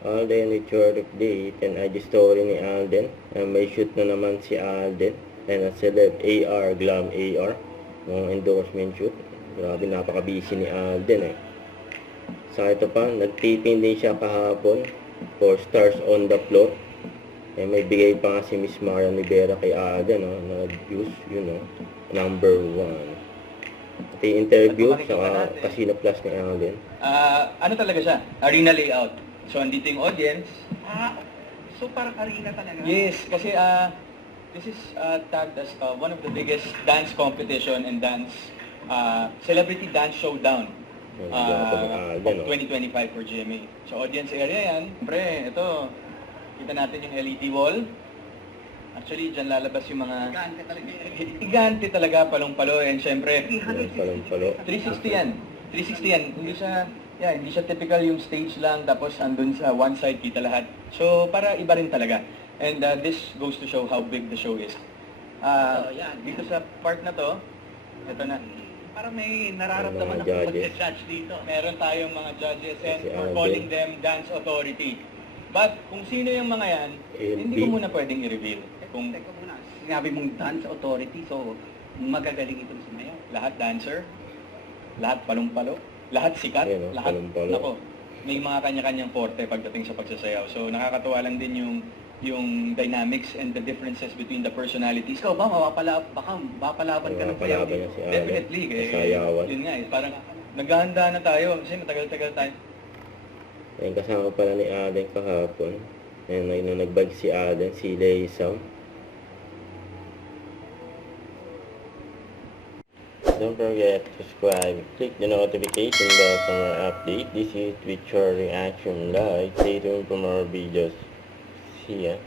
Alden with your update and IG story ni Alden. May shoot na naman si Alden. And a celeb AR, Glam AR. Mga endorsement shoot. Grabe, napaka-busy ni Alden eh. Sa ito pa, nag-taping din siya kahapon for Stars on the Floor. Eh, may bigay pa nga si Miss Mara Rivera kay Alden, no? Nag-use, number 1. Pati interview sa Casino Plus ni Alden. Ano talaga siya? Arena layout. So, andito yung audience. So parang arena talaga? Yes, kasi this is tagged as one of the biggest dance competition and celebrity dance showdown of 2025 for GMA. So, audience area yan. Pre, ito, kita natin yung LED wall. Actually, dyan lalabas yung mga... Gigante talaga. Gigante talaga, palong-palo. And syempre, 360. 360 yan. 360 yan. Hindi siya typical yung stage lang, tapos andun sa one side, kita lahat. So, para iba rin talaga. And this goes to show how big the show is. Dito sa part na to, ito na. Parang may nararamdaman ako mag-judge dito. Meron tayong mga judges and Si we're Alden. calling them dance authority. But kung sino yung mga yan, hindi ko muna pwedeng i-reveal. Kung Teka muna, sinabi mong dance authority, so magagaling itong sumayaw. lahat dancer, lahat palong-palo, lahat sikat, Ayun, lahat, palong-palo. nako, may mga kanya-kanyang forte pagdating sa pagsasayaw. So nakakatuwa lang din yung dynamics and the differences between the personalities. Ikaw ba, mapapalaban ka ng payaw Mapapalaban niya dito? si Alden. Definitely, Sayawan. yun nga parang naghahanda na tayo kasi matagal-tagal tayo. Ayun, kasama pala ni Alden kahapon. Ayun, nung nagbag si Alden, si Lay Sam. Don't forget to subscribe. Click the notification bell for more update. This is Twitch Reaction Live. Stay tuned for more videos. See ya.